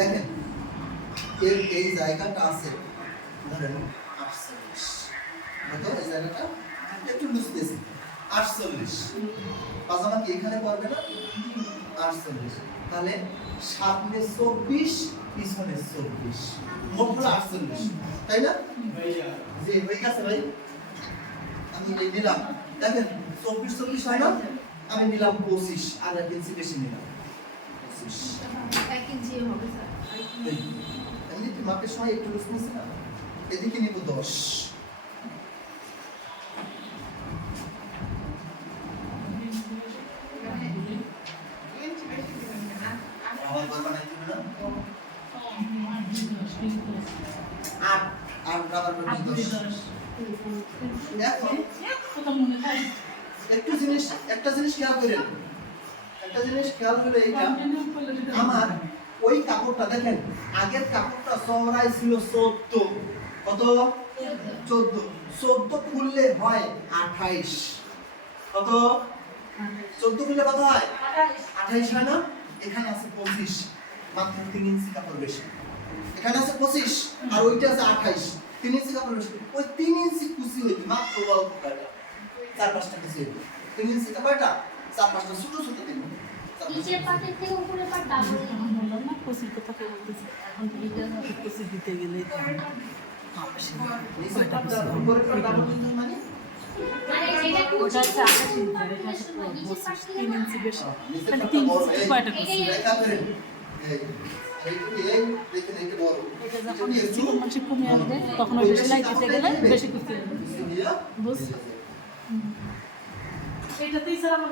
দেখেন এই জায়গাটা আছে ধরেন 48 কত এই জায়গাটা একটু বুঝতেছি 48 পাজামা কি এখানে পড়বে না 48 তাহলে সামনে 24 পিছনে 24 মোট হলো 48 তাই না জি হয়ে গেছে ভাই আমি এই নিলাম দেখেন 24 24 হয় না আমি নিলাম 25 আর 1 ইঞ্চি বেশি নিলাম 25 1 ইঞ্চি হবে স্যার এমনিতে মাপের সময় একটু লুজ নিচ্ছে না এদিকে নিব 10 আমার বল বানাইতে হবে না 8 আর রাবার ব্যান্ড 10 এখন একটা জিনিস খেয়াল করেন একটা জিনিস খেয়াল করে এইটা আমার ওই কাপড়টা দেখেন আগের কাপড়টা চওড়াই ছিল 14 কত 14 খুললে হয় 28 কত 14 খুললে কত হয় 28 হয় না এখানে আছে 25 মাত্র 3 ইঞ্চি কাপড় বেশি এখানে আছে 25 আর ওইটা আছে 28 3 ইঞ্চি কাপড় বেশি ওই 3 ইঞ্চি কুচি হইবে মাত্র অল্প কয়টা 4-5টা কুচি হইবে 3 ইঞ্চি কয়টা 4-5টা ছোট ছোট দিন নিচের পাটের থেকে উপরের পাট ডাবল বললাম না কুচির কথা বলতেছি এখন এইটা কুচি দিতে গেলে নিচের পাটটা উপরের পাট ডাবল দিন মানে যেটা ওটা হচ্ছে 28 ইঞ্চি এটা হচ্ছে 3 ইঞ্চি বেশি তাহলে 3 ইঞ্চি কয়টা কুচি লেখা করেন এই দেখেন এটা বড় এটা যখন চিকন মাংস কমে আসবে তখন ওই সেলাই দিতে গেলে বেশি কুচি হবে বুঝ এটাতেই স্যার আমার